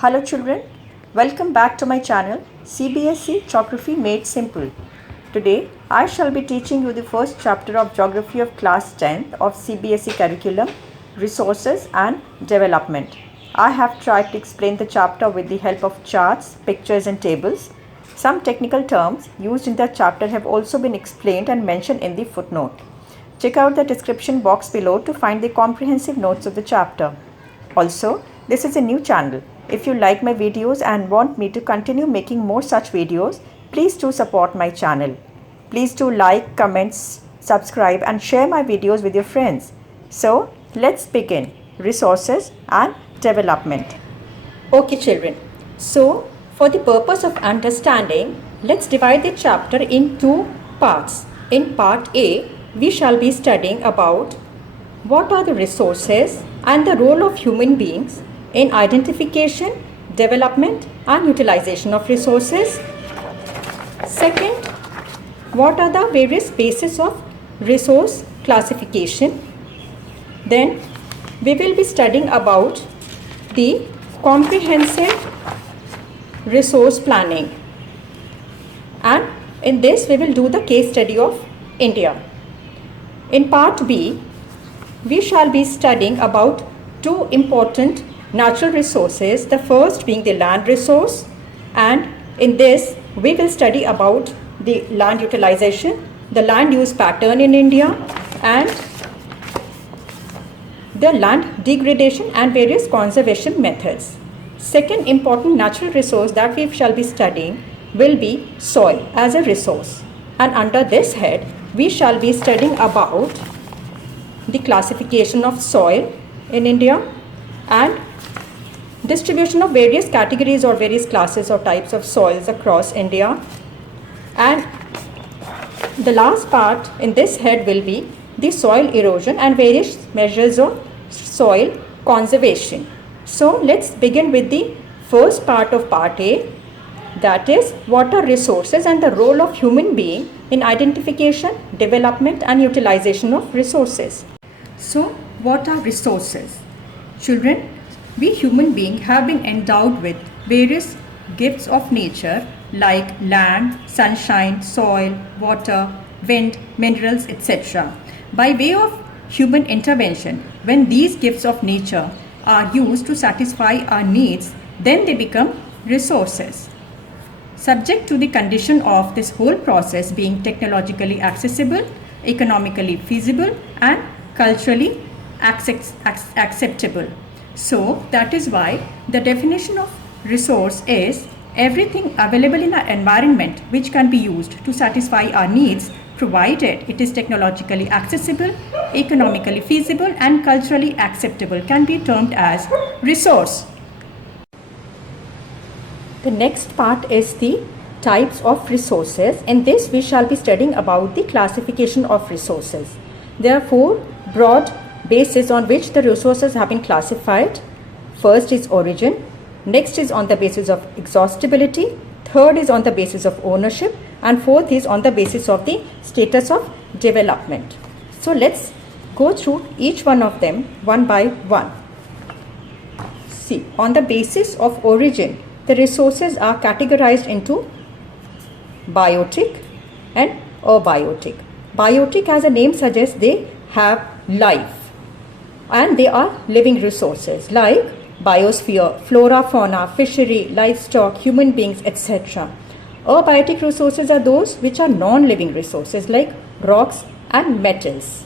Hello children, welcome back to my channel CBSE Geography Made Simple. Today I shall be teaching you the first chapter of Geography of class 10th of CBSE curriculum, Resources and Development. I have tried to explain the chapter with the help of charts, pictures and tables. Some technical terms used in the chapter have also been explained and mentioned in the footnote. Check out the description box below to find the comprehensive notes of the chapter. Also, this is a new channel. If you like my videos and want me to continue making more such videos, please do support my channel. Please do like, comments, subscribe and share my videos with your friends. So, let's begin. Resources and development. Okay children, so for the purpose of understanding, let's divide the chapter in two parts. In part A, we shall be studying about what are the resources and the role of human beings in identification, development and utilization of resources. Second, what are the various bases of resource classification. Then we will be studying about the comprehensive resource planning, and in this we will do the case study of India. In part B, we shall be studying about two important natural resources, the first being the land resource, and in this we will study about the land utilization, the land use pattern in India and the land degradation and various conservation methods. Second important natural resource that we shall be studying will be soil as a resource, and under this head we shall be studying about the classification of soil in India and distribution of various categories or various classes or types of soils across India. And the last part in this head will be the soil erosion and various measures of soil conservation. So let's begin with the first part of part A, that is what are resources and the role of human being in identification, development and utilization of resources. So what are resources? Children, we human beings have been endowed with various gifts of nature like land, sunshine, soil, water, wind, minerals, etc. By way of human intervention, when these gifts of nature are used to satisfy our needs, then they become resources. Subject to the condition of this whole process being technologically accessible, economically feasible and culturally acceptable. So that is why the definition of resource is everything available in our environment which can be used to satisfy our needs, provided it is technologically accessible, economically feasible and culturally acceptable, can be termed as resource. The next part is the types of resources. In this we shall be studying about the classification of resources. There are four broad basis on which the resources have been classified. First is origin, next is on the basis of exhaustibility, third is on the basis of ownership and fourth is on the basis of the status of development. So let's go through each one of them one by one. See, on the basis of origin, the resources are categorized into biotic and abiotic. Biotic, as the name suggests, they have life and they are living resources like biosphere, flora, fauna, fishery, livestock, human beings, etc. Abiotic resources are those which are non-living resources like rocks and metals.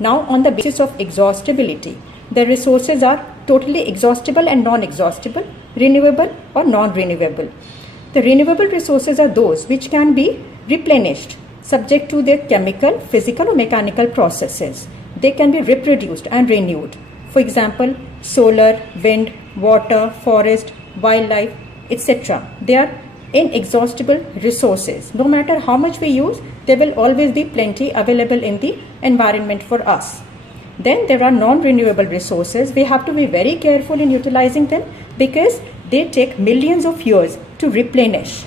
Now on the basis of exhaustibility, the resources are totally exhaustible and non-exhaustible, renewable or non-renewable. The renewable resources are those which can be replenished subject to their chemical, physical or mechanical processes. They can be reproduced and renewed. For example, solar, wind, water, forest, wildlife, etc. They are inexhaustible resources. No matter how much we use, there will always be plenty available in the environment for us. Then there are non-renewable resources. We have to be very careful in utilizing them because they take millions of years to replenish.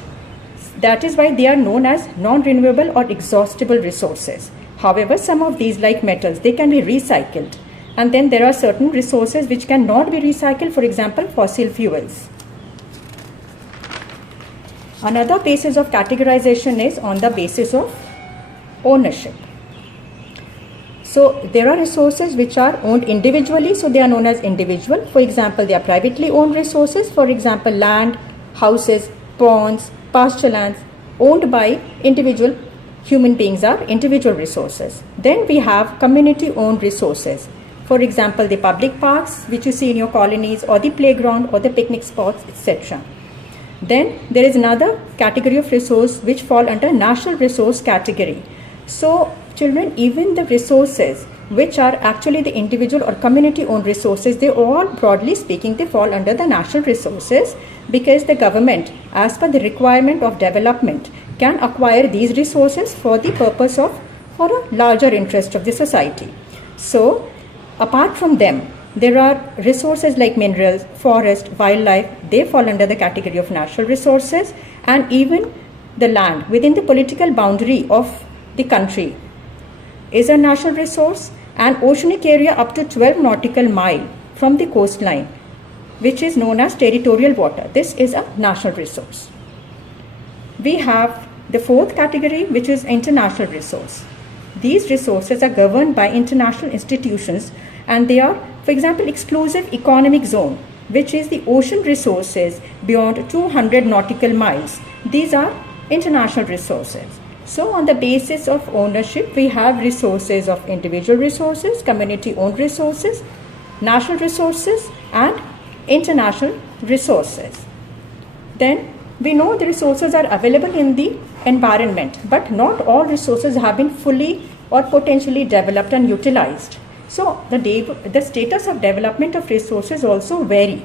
That is why they are known as non-renewable or exhaustible resources. However, some of these like metals, they can be recycled. And then there are certain resources which cannot be recycled, for example, fossil fuels. Another basis of categorization is on the basis of ownership. So there are resources which are owned individually, so they are known as individual. For example, they are privately owned resources, for example, land, houses, ponds, pasture lands owned by individual human beings are individual resources. Then we have community owned resources. For example, the public parks which you see in your colonies, or the playground, or the picnic spots, etc. Then there is another category of resource which fall under national resource category. So children, even the resources which are actually the individual or community owned resources, they all, broadly speaking, they fall under the national resources, because the government, as per the requirement of development, can acquire these resources for the purpose of, for a larger interest of the society. So apart from them, there are resources like minerals, forest, wildlife, they fall under the category of natural resources. And even the land within the political boundary of the country is a natural resource. And oceanic area up to 12 nautical mile from the coastline, which is known as territorial water, this is a national resource. We have the fourth category, which is international resource. These resources are governed by international institutions, and they are, for example, exclusive economic zone, which is the ocean resources beyond 200 nautical miles. These are international resources. So on the basis of ownership, we have resources of individual resources, community owned resources, national resources, and international resources. Then we know the resources are available in the environment, but not all resources have been fully or potentially developed and utilized. So the status of development of resources also vary.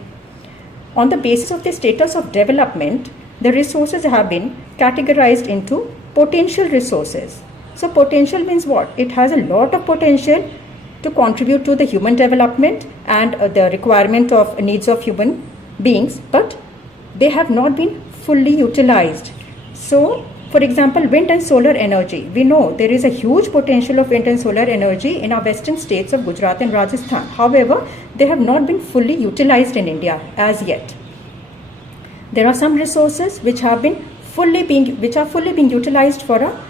On the basis of the status of development, the resources have been categorized into potential resources. So potential means what? It has a lot of potential to contribute to the human development and the requirement of needs of human beings, but they have not been fully utilized. So for example, wind and solar energy, we know there is a huge potential of wind and solar energy in our western states of Gujarat and Rajasthan. However, they have not been fully utilized in India as yet. There are some resources which are fully being utilized for our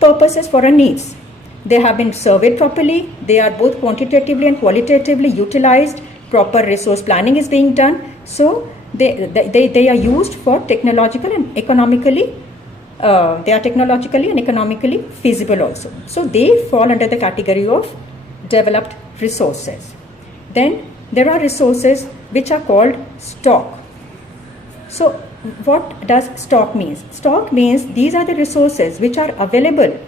purposes, for our needs. They have been surveyed properly. They are both quantitatively and qualitatively utilized. Proper resource planning is being done. So they are used for technological and economically. They are technologically and economically feasible also. So they fall under the category of developed resources. Then there are resources which are called stock. So what does stock means? Stock means these are the resources which are available,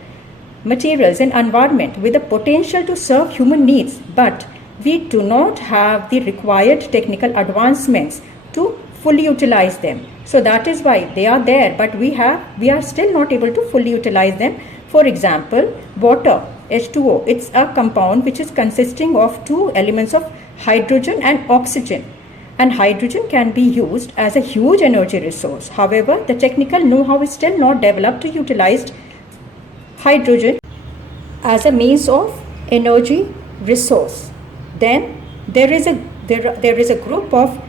materials and environment with the potential to serve human needs, but we do not have the required technical advancements to fully utilize them. So that is why they are there, but we are still not able to fully utilize them. For example, water, H2O, it's a compound which is consisting of two elements of hydrogen and oxygen. And hydrogen can be used as a huge energy resource. However, the technical know-how is still not developed to utilize hydrogen as a means of energy resource. Then there is a group of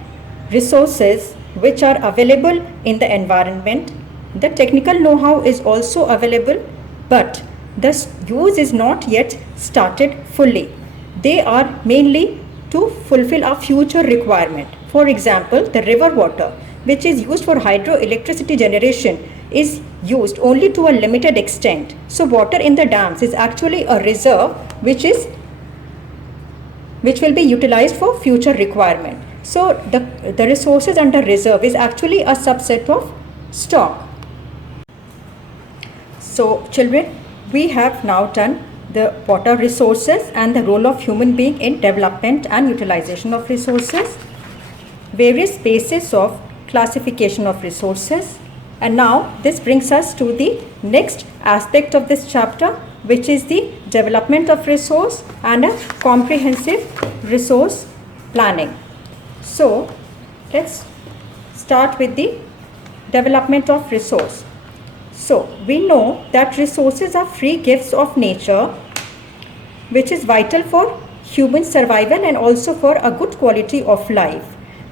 resources which are available in the environment. The technical know-how is also available, but the use is not yet started fully. They are mainly to fulfill our future requirement. For example, the river water, which is used for hydroelectricity generation, is used only to a limited extent. So water in the dams is actually a reserve which will be utilized for future requirement. So the resources under reserve is actually a subset of stock. So children, we have now done the water resources and the role of human being in development and utilization of resources, various bases of classification of resources. And now this brings us to the next aspect of this chapter, which is the development of resource and a comprehensive resource planning. So let's start with the development of resource. So we know that resources are free gifts of nature, which is vital for human survival and also for a good quality of life.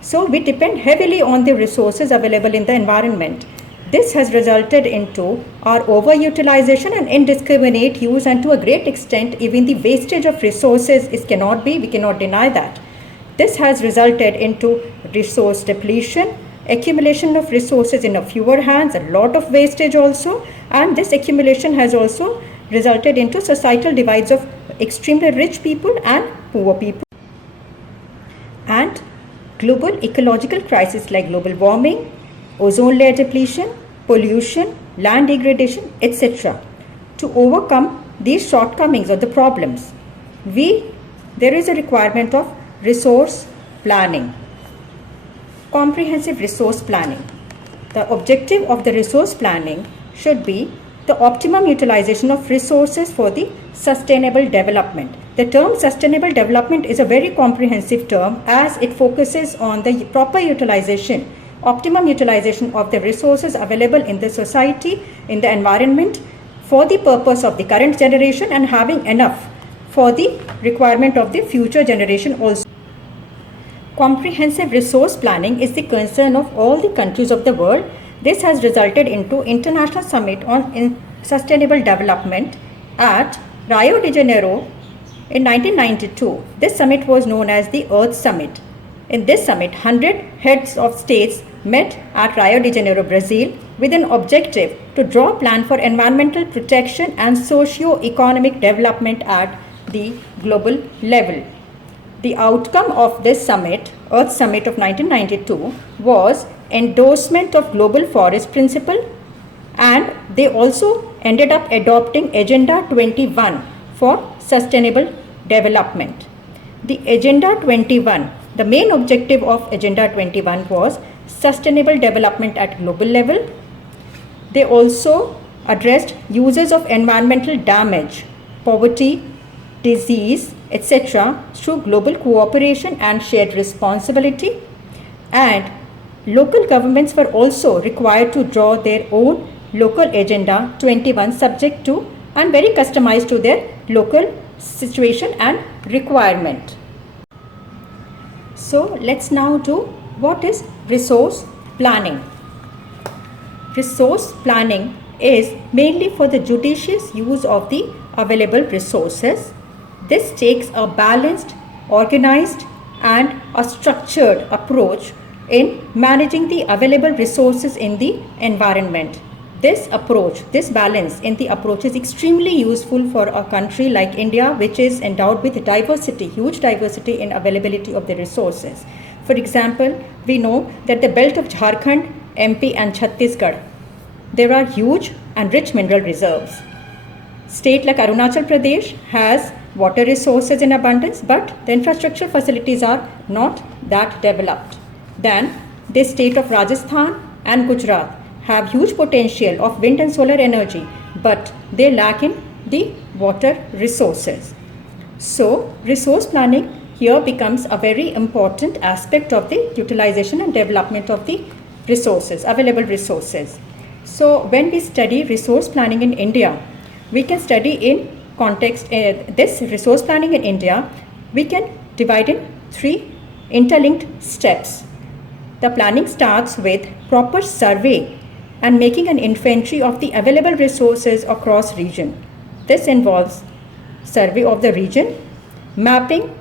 So we depend heavily on the resources available in the environment. this has resulted into our overutilization and indiscriminate use, and to a great extent even the wastage of resources we cannot deny that. This has resulted into resource depletion, accumulation of resources in a fewer hands, a lot of wastage also, and this accumulation has also resulted into societal divides of extremely rich people and poor people, and global ecological crises like global warming, ozone layer depletion, pollution, land degradation, etc. To overcome these shortcomings or the problems, there is a requirement of resource planning. Comprehensive resource planning. The objective of the resource planning should be the optimum utilization of resources for the sustainable development. The term sustainable development is a very comprehensive term, as it focuses on the proper utilization, optimum utilization of the resources available in the society, in the environment, for the purpose of the current generation and having enough for the requirement of the future generation also. Comprehensive resource planning is the concern of all the countries of the world. This has resulted into International Summit on Sustainable Development at Rio de Janeiro in 1992. This summit was known as the Earth Summit. In this summit, 100 heads of states met at Rio de Janeiro, Brazil, with an objective to draw a plan for environmental protection and socio-economic development at the global level. The outcome of this summit, Earth Summit of 1992, was endorsement of Global Forest Principle, and they also ended up adopting Agenda 21 for Sustainable Development. The Agenda 21, the main objective of Agenda 21 was sustainable development at global level. They also addressed uses of environmental damage, poverty, disease, etc. through global cooperation and shared responsibility, and local governments were also required to draw their own local Agenda 21 subject to and very customized to their local situation and requirement. So let's now do what is resource planning. Resource planning is mainly for the judicious use of the available resources. This takes a balanced, organized and a structured approach in managing the available resources in the environment. This approach, this balance in the approach is extremely useful for a country like India, which is endowed with diversity, huge diversity in availability of the resources. For example, we know that the belt of Jharkhand, MP and Chhattisgarh, there are huge and rich mineral reserves. State like Arunachal Pradesh has water resources in abundance, but the infrastructure facilities are not that developed. Then the state of Rajasthan and Gujarat have huge potential of wind and solar energy, but they lack in the water resources. So resource planning here becomes a very important aspect of the utilization and development of the resources, available resources. So when we study resource planning in India, we can study in context this resource planning in India, we can divide in 3 interlinked steps. The planning starts with proper survey and making an inventory of the available resources across region. This involves survey of the region, mapping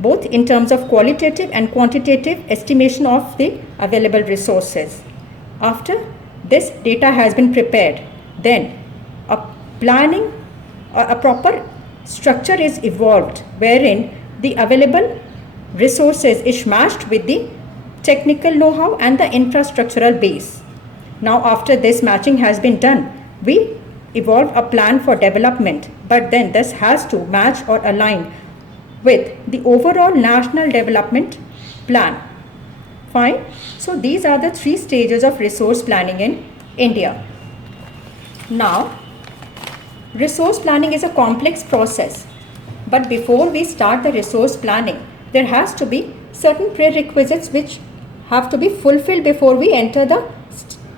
both in terms of qualitative and quantitative estimation of the available resources. After this data has been prepared, then a proper structure is evolved wherein the available resources is matched with the technical know-how and the infrastructural base. Now after this matching has been done, we evolve a plan for development, but then this has to match or align with the overall national development plan. Fine. So these are the 3 stages of resource planning in India. Now, resource planning is a complex process, but before we start the resource planning, there has to be certain prerequisites which have to be fulfilled before we enter the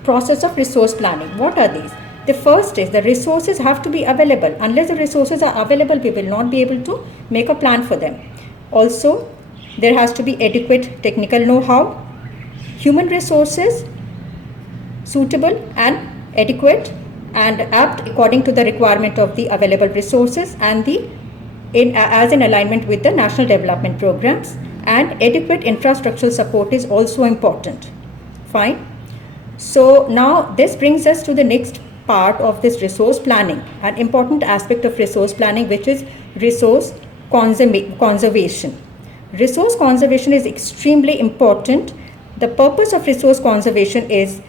process of resource planning. What are these? The first is the resources have to be available. Unless the resources are available, we will not be able to make a plan for them. Also, there has to be adequate technical know-how. Human resources suitable and adequate and apt according to the requirement of the available resources and as in alignment with the national development programs, and adequate infrastructural support is also important. Fine. So now this brings us to the next part of this resource planning, an important aspect of resource planning, which is resource conservation. Resource conservation is extremely important. The purpose of resource conservation is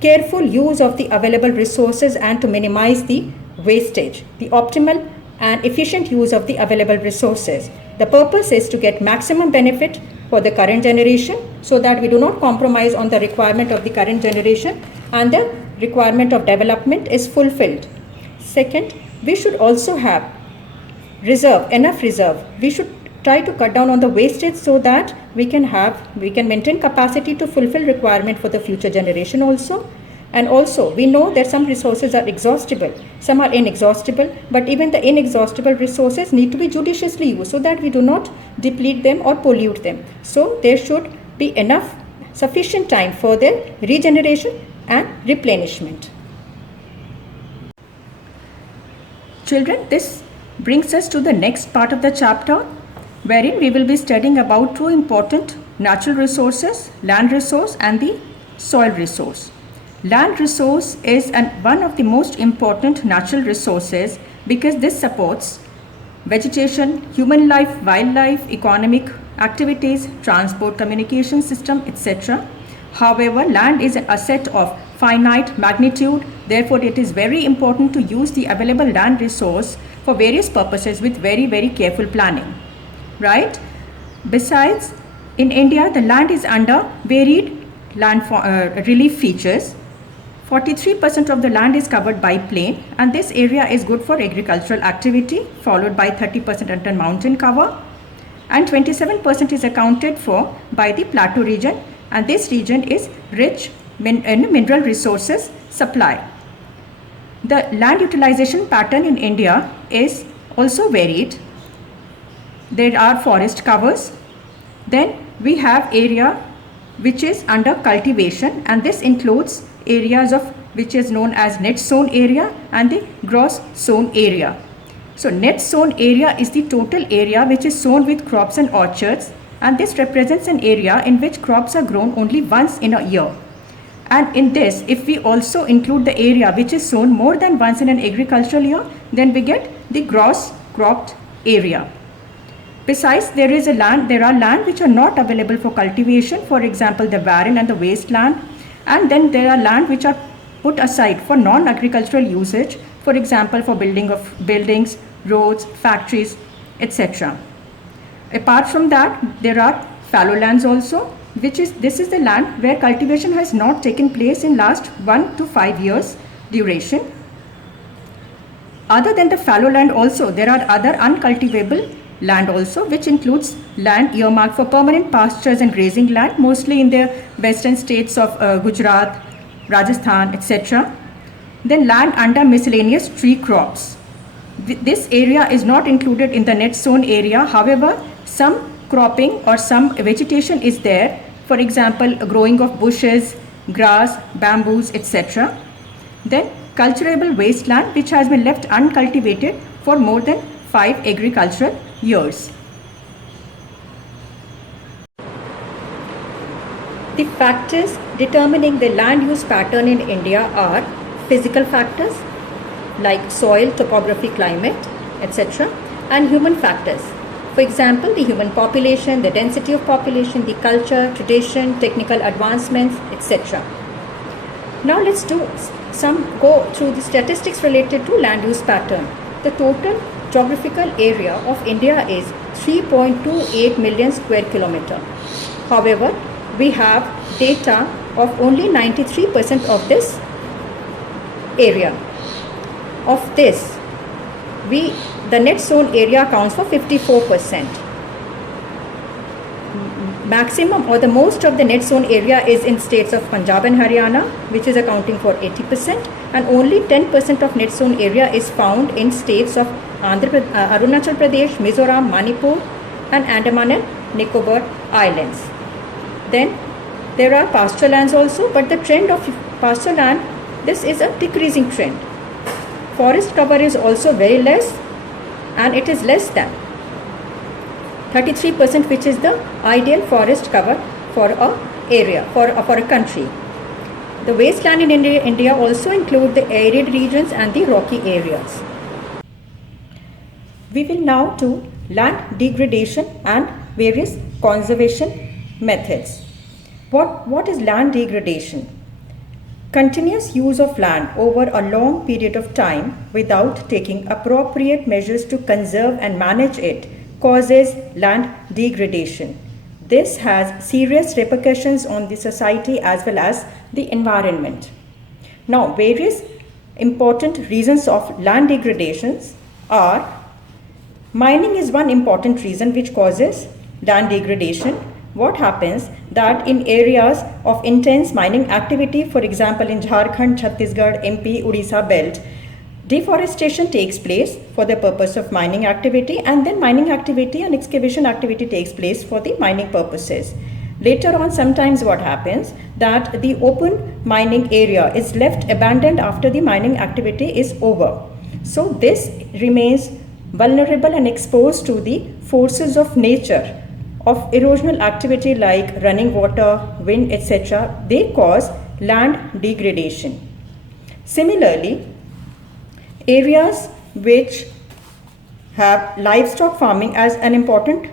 careful use of the available resources and to minimize the wastage, the optimal and efficient use of the available resources. The purpose is to get maximum benefit for the current generation so that we do not compromise on the requirement of the current generation and the requirement of development is fulfilled. Second, we should also have enough reserve. We should try to cut down on the wastage so that we can maintain capacity to fulfill requirement for the future generation also. And also we know that some resources are exhaustible, some are inexhaustible, but even the inexhaustible resources need to be judiciously used so that we do not deplete them or pollute them. So there should be sufficient time for their regeneration and replenishment. Children, this brings us to the next part of the chapter, wherein we will be studying about two important natural resources, land resource and the soil resource. Land resource is one of the most important natural resources because this supports vegetation, human life, wildlife, economic activities, transport, communication system, etc. However, land is an asset of finite magnitude. Therefore, it is very important to use the available land resource for various purposes with very, very careful planning. Right? Besides, in India, the land is under varied relief features. 43% of the land is covered by plain, and this area is good for agricultural activity, followed by 30% under mountain cover, and 27% is accounted for by the plateau region, and this region is rich in mineral resources supply. The land utilization pattern in India is also varied. There are forest covers. Then we have area which is under cultivation, and this includes areas which is known as net sown area and the gross sown area. So net sown area is the total area which is sown with crops and orchards, and this represents an area in which crops are grown only once in a year. And in this, if we also include the area which is sown more than once in an agricultural year, then we get the gross cropped area. Besides, there are land which are not available for cultivation, for example the barren and the wasteland, and then there are land which are put aside for non-agricultural usage, for example for building of buildings, roads, factories, etc. Apart from that, there are fallow lands also, this is the land where cultivation has not taken place in last 1 to 5 years duration. Other than the fallow land also, there are other uncultivable land also, which includes land earmarked for permanent pastures and grazing land, mostly in the western states of Gujarat, Rajasthan, etc. Then land under miscellaneous tree crops. This area is not included in the net sown area. However, some cropping or some vegetation is there, for example growing of bushes, grass, bamboos, etc. Then cultivable wasteland which has been left uncultivated for more than 5 agricultural years. The factors determining the land use pattern in India are physical factors like soil, topography, climate, etc. and human factors. For example, the human population, the density of population, the culture, tradition, technical advancements, etc. Now let's go through the statistics related to land use pattern. The total geographical area of India is 3.28 million square kilometer. However, we have data of only 93% of this area. Of this, the net sown area accounts for 54%. Maximum or the most of the net sown area is in states of Punjab and Haryana, which is accounting for 80%, and only 10% of net sown area is found in states of Arunachal Pradesh, Mizoram, Manipur and Andaman and Nicobar Islands. Then there are pasture lands also, but the trend of pasture land, this is a decreasing trend. Forest cover is also very less, and it is less than 33%, which is the ideal forest cover for a area, for a country. The wasteland in India also include the arid regions and the rocky areas. We will now do land degradation and various conservation methods. What is land degradation? Continuous use of land over a long period of time without taking appropriate measures to conserve and manage it causes land degradation. This has serious repercussions on the society as well as the environment. Now, various important reasons of land degradations are: mining is one important reason which causes land degradation. What happens that in areas of intense mining activity, for example in Jharkhand, Chhattisgarh, MP, Odisha belt, deforestation takes place for the purpose of mining activity, and then mining activity and excavation activity takes place for the mining purposes. Later on, sometimes what happens that the open mining area is left abandoned after the mining activity is over. So this remains vulnerable and exposed to the forces of nature of erosional activity like running water, wind, etc. They cause land degradation. Similarly, areas which have livestock farming as an important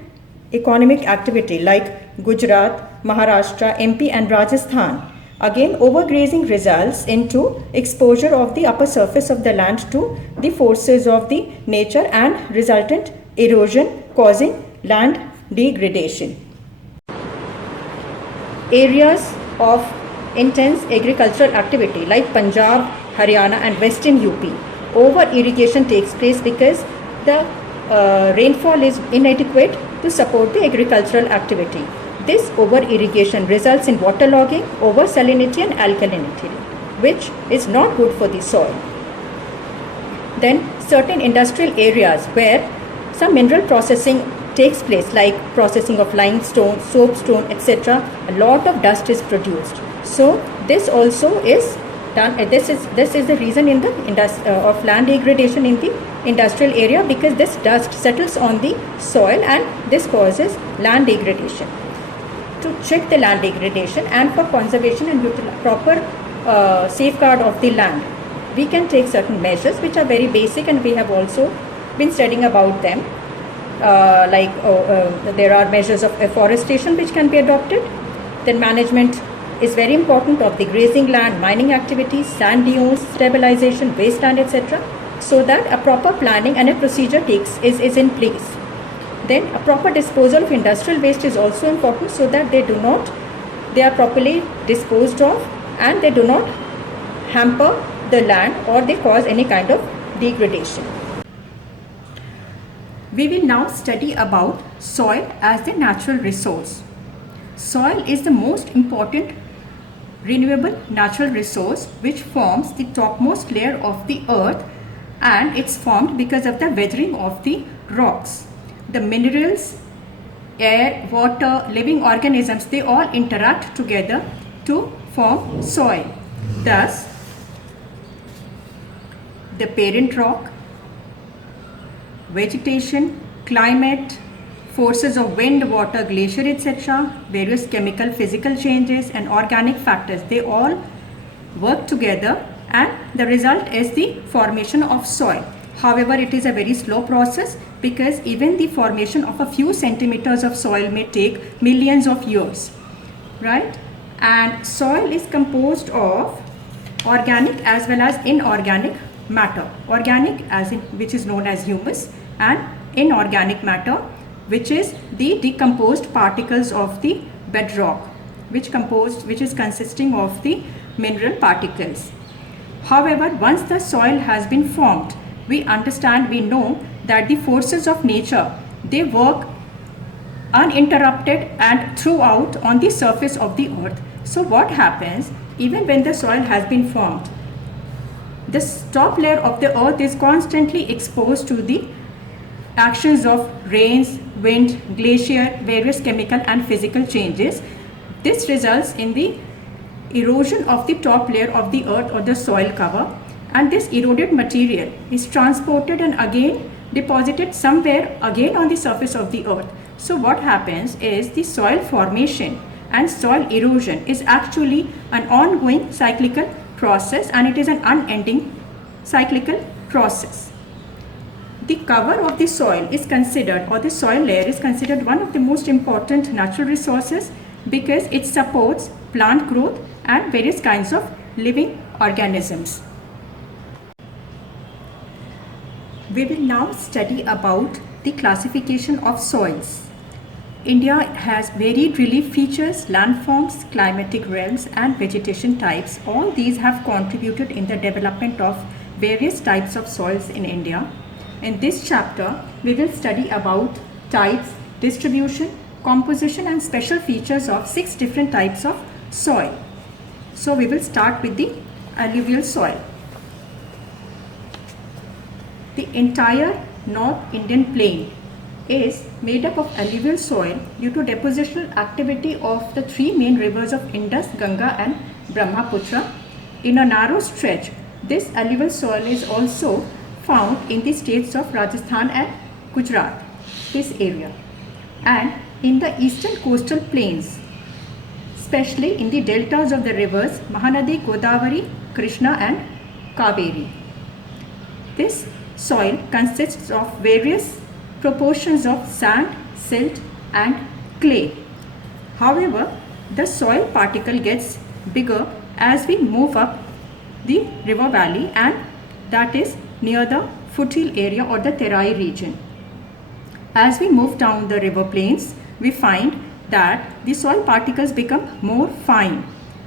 economic activity like Gujarat, Maharashtra, MP and Rajasthan, again overgrazing results into exposure of the upper surface of the land to the forces of the nature and resultant erosion causing land degradation. Areas of intense agricultural activity like Punjab, Haryana and Western UP, over irrigation takes place because the rainfall is inadequate to support the agricultural activity. This over irrigation results in waterlogging, over salinity and alkalinity, which is not good for the soil. Then certain industrial areas where some mineral processing takes place like processing of limestone, soapstone, etc., a lot of dust is produced. So this also is done. This is the reason in the of land degradation in the industrial area, because this dust settles on the soil and this causes land degradation. To check the land degradation and for conservation and proper safeguard of the land, we can take certain measures which are very basic, and we have also been studying about them. There are measures of afforestation which can be adopted. Then management is very important of the grazing land, mining activities, sand dunes, stabilization, wasteland, etc., so that a proper planning and a procedure is in place. Then a proper disposal of industrial waste is also important, so that they are properly disposed of and they do not hamper the land or they cause any kind of degradation. We will now study about soil as the natural resource. Soil is the most important renewable natural resource which forms the topmost layer of the earth, and it's formed because of the weathering of the rocks. The minerals, air, water, living organisms, they all interact together to form soil. Thus, the parent rock, vegetation, climate, forces of wind, water, glacier, etc., various chemical, physical changes and organic factors, they all work together and the result is the formation of soil. However, it is a very slow process because even the formation of a few centimeters of soil may take millions of years, right? And soil is composed of organic as well as inorganic matter. Organic as in which is known as humus, and inorganic matter which is the decomposed particles of the bedrock, which is consisting of the mineral particles. However, once the soil has been formed, we know that the forces of nature, they work uninterrupted and throughout on the surface of the earth. So what happens, even when the soil has been formed, this top layer of the earth is constantly exposed to the actions of rains, wind, glacier, various chemical and physical changes. This results in the erosion of the top layer of the earth or the soil cover, and this eroded material is transported and again deposited somewhere again on the surface of the earth. So what happens is the soil formation and soil erosion is actually an ongoing cyclical process, and it is an unending cyclical process. The cover of the soil is considered, or the soil layer is considered, one of the most important natural resources because it supports plant growth and various kinds of living organisms. We will now study about the classification of soils. India has varied relief features, landforms, climatic realms, and vegetation types. All these have contributed in the development of various types of soils in India. In this chapter, we will study about types, distribution, composition, and special features of 6 different types of soil. So we will start with the alluvial soil. The entire North Indian plain is made up of alluvial soil due to depositional activity of the 3 main rivers of Indus, Ganga, and Brahmaputra. In a narrow stretch, this alluvial soil is also found in the states of Rajasthan and Gujarat, this area, and in the eastern coastal plains, especially in the deltas of the rivers Mahanadi, Godavari, Krishna, and Kaveri. This soil consists of various proportions of sand, silt, and clay. However, the soil particle gets bigger as we move up the river valley, and that is near the foothill area or the Terai region. As we move down the river plains, we find that the soil particles become more fine.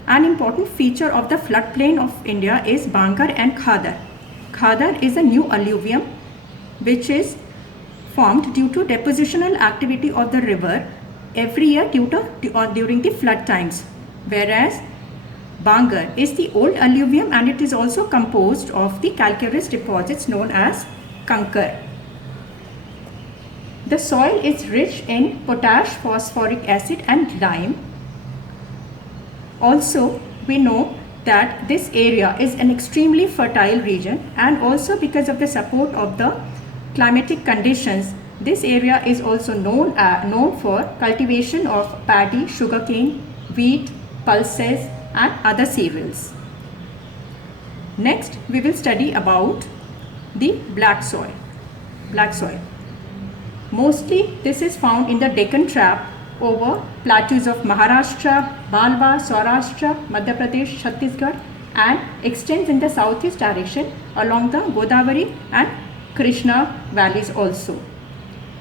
An important feature of the floodplain of India is Bangar and Khadar. Khadar is a new alluvium which is formed due to depositional activity of the river every year during the flood times, whereas Bangar is the old alluvium, and it is also composed of the calcareous deposits known as Kankar. The soil is rich in potash, phosphoric acid, and lime. Also, we know that this area is an extremely fertile region, and also because of the support of the climatic conditions, this area is also known for cultivation of paddy, sugarcane, wheat, pulses, and other cereals. Next, we will study about the black soil. Mostly this is found in the Deccan Trap over plateaus of Maharashtra, Malwa, Saurashtra, Madhya Pradesh, Chhattisgarh, and extends in the southeast direction along the Godavari and Krishna valleys also.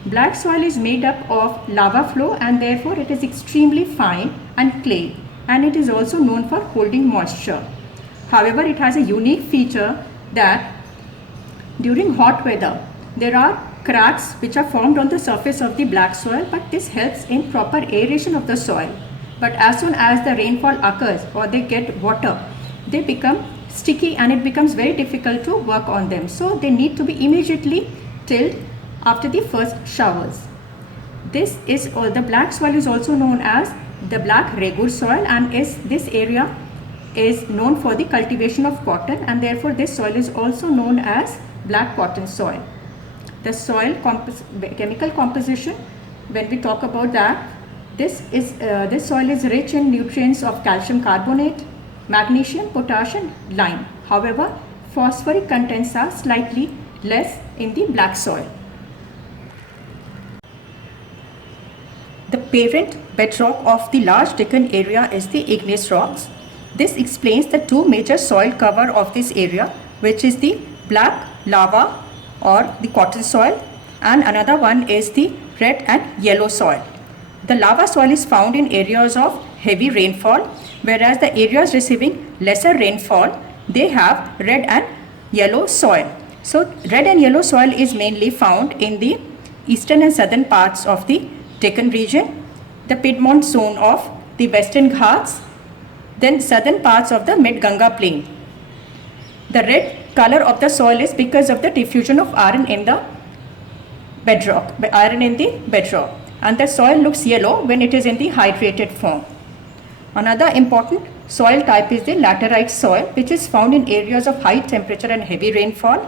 Black soil is made up of lava flow, and therefore it is extremely fine and clay, and it is also known for holding moisture. However, it has a unique feature that during hot weather there are cracks which are formed on the surface of the black soil, but this helps in proper aeration of the soil. But as soon as the rainfall occurs or they get water, they become sticky and it becomes very difficult to work on them. So they need to be immediately tilled after the first showers. The black soil is also known as the black Regur soil, and this area is known for the cultivation of cotton, and therefore this soil is also known as black cotton soil. The soil chemical composition, when we talk about that, this soil is rich in nutrients of calcium carbonate, magnesium, potassium, lime. However, phosphoric contents are slightly less in the black soil. The parent bedrock of the large Deccan area is the igneous rocks. This explains the 2 major soil cover of this area, which is the black lava or the cotton soil, and another one is the red and yellow soil. The lava soil is found in areas of heavy rainfall, whereas the areas receiving lesser rainfall, they have red and yellow soil. So red and yellow soil is mainly found in the eastern and southern parts of the Deccan region, the Piedmont zone of the Western Ghats, then southern parts of the mid-Ganga plain. The red color of the soil is because of the diffusion of iron in the bedrock, and the soil looks yellow when it is in the hydrated form. Another important soil type is the laterite soil, which is found in areas of high temperature and heavy rainfall.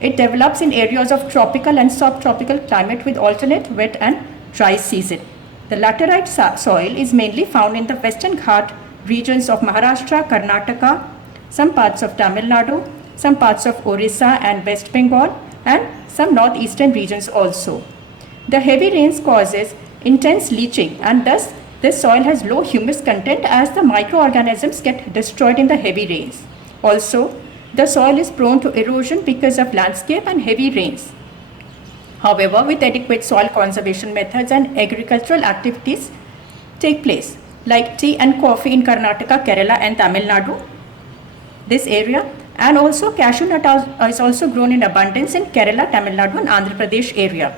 It develops in areas of tropical and subtropical climate with alternate wet and dry season. The laterite soil is mainly found in the Western Ghat regions of Maharashtra, Karnataka, some parts of Tamil Nadu, some parts of Orissa and West Bengal, and some northeastern regions also. The heavy rains causes intense leaching, and thus this soil has low humus content as the microorganisms get destroyed in the heavy rains. Also, the soil is prone to erosion because of landscape and heavy rains. However, with adequate soil conservation methods and agricultural activities take place, like tea and coffee in Karnataka, Kerala and Tamil Nadu, this area, and also cashew nut is also grown in abundance in Kerala, Tamil Nadu and Andhra Pradesh area.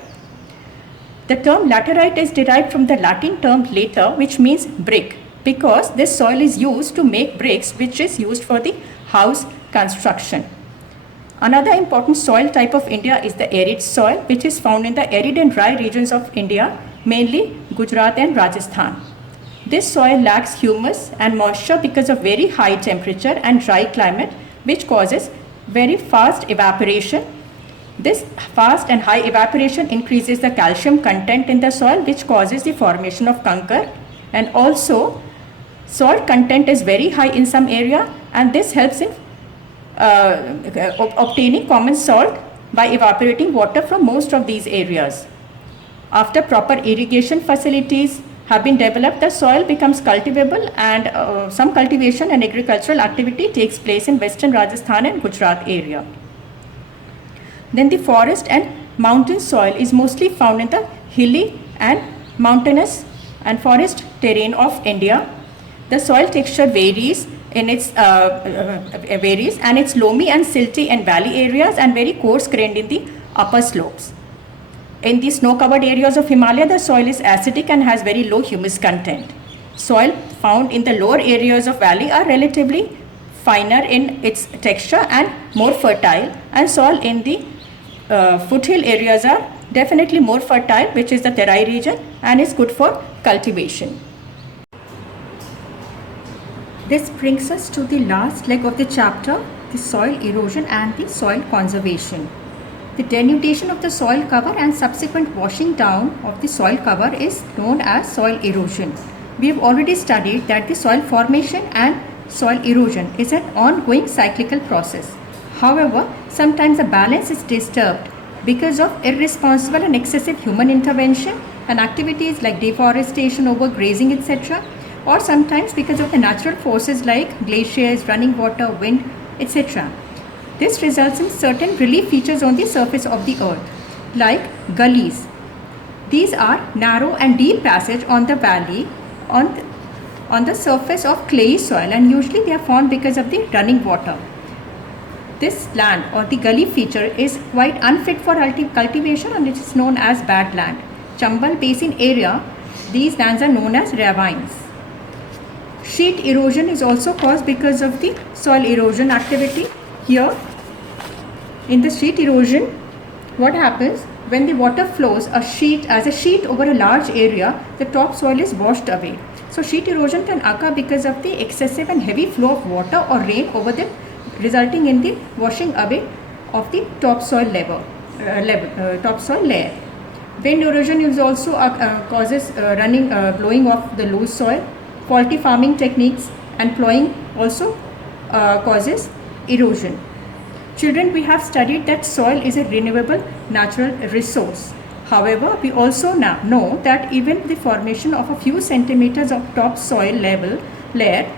The term laterite is derived from the Latin term later, which means brick, because this soil is used to make bricks, which is used for the house construction. Another important soil type of India is the arid soil, which is found in the arid and dry regions of India, mainly Gujarat and Rajasthan. This soil lacks humus and moisture because of very high temperature and dry climate, which causes very fast evaporation. This fast and high evaporation increases the calcium content in the soil, which causes the formation of kankar, and also salt content is very high in some area, and this helps in obtaining common salt by evaporating water from most of these areas. After proper irrigation facilities have been developed, the soil becomes cultivable, and some cultivation and agricultural activity takes place in western Rajasthan and Gujarat area. Then the forest and mountain soil is mostly found in the hilly and mountainous and forest terrain of India. The soil texture varies and it's loamy and silty in valley areas and very coarse grained in the upper slopes. In the snow-covered areas of Himalaya, the soil is acidic and has very low humus content. Soil found in the lower areas of valley are relatively finer in its texture and more fertile, and soil in the foothill areas are definitely more fertile, which is the Terai region, and is good for cultivation. This brings us to the last leg of the chapter, the soil erosion and the soil conservation. The denudation of the soil cover and subsequent washing down of the soil cover is known as soil erosion. We have already studied that the soil formation and soil erosion is an ongoing cyclical process. However, sometimes the balance is disturbed because of irresponsible and excessive human intervention and activities like deforestation, overgrazing, etc., or sometimes because of the natural forces like glaciers, running water, wind, etc. This results in certain relief features on the surface of the earth, like gullies. These are narrow and deep passage on the valley on the surface of clayey soil, and usually they are formed because of the running water. This land or the gully feature is quite unfit for cultivation, and it is known as bad land. Chambal Basin area, these lands are known as ravines. Sheet erosion is also caused because of the soil erosion activity. Here, in the sheet erosion, what happens when the water flows as a sheet over a large area, the topsoil is washed away. So sheet erosion can occur because of the excessive and heavy flow of water or rain over them, resulting in the washing away of the topsoil topsoil layer. Wind erosion is also causes blowing of the loose soil. Faulty farming techniques and plowing also causes erosion. Children, we have studied that soil is a renewable natural resource. However, we also now know that even the formation of a few centimeters of topsoil layer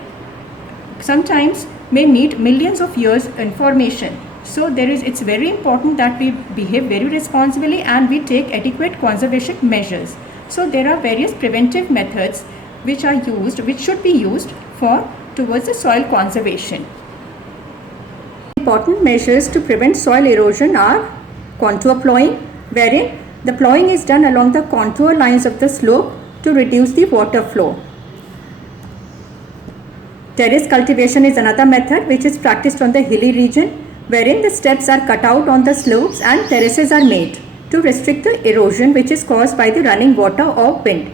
sometimes may need millions of years in formation. So it's very important that we behave very responsibly and we take adequate conservation measures. So there are various preventive methods which should be used towards the soil conservation. Important measures to prevent soil erosion are contour plowing, wherein the plowing is done along the contour lines of the slope to reduce the water flow. Terrace cultivation is another method which is practiced on the hilly region, wherein the steps are cut out on the slopes and terraces are made to restrict the erosion which is caused by the running water or wind.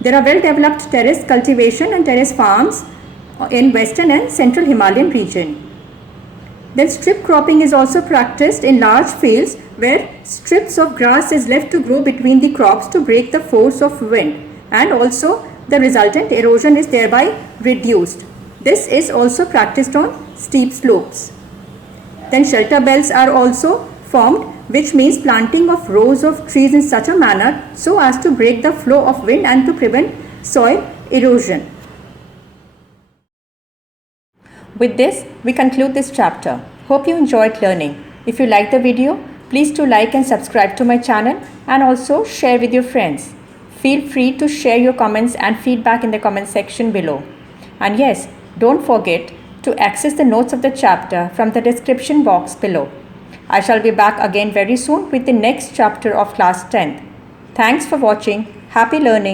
There are well developed terrace cultivation and terrace farms in western and central Himalayan region. Then strip cropping is also practiced in large fields where strips of grass is left to grow between the crops to break the force of wind, and also the resultant erosion is thereby reduced. This is also practiced on steep slopes. Then shelter belts are also formed, which means planting of rows of trees in such a manner so as to break the flow of wind and to prevent soil erosion. With this, we conclude this chapter. Hope you enjoyed learning. If you like the video, please do like and subscribe to my channel and also share with your friends. Feel free to share your comments and feedback in the comment section below. And yes, don't forget to access the notes of the chapter from the description box below. I shall be back again very soon with the next chapter of class 10th. Thanks for watching. Happy learning.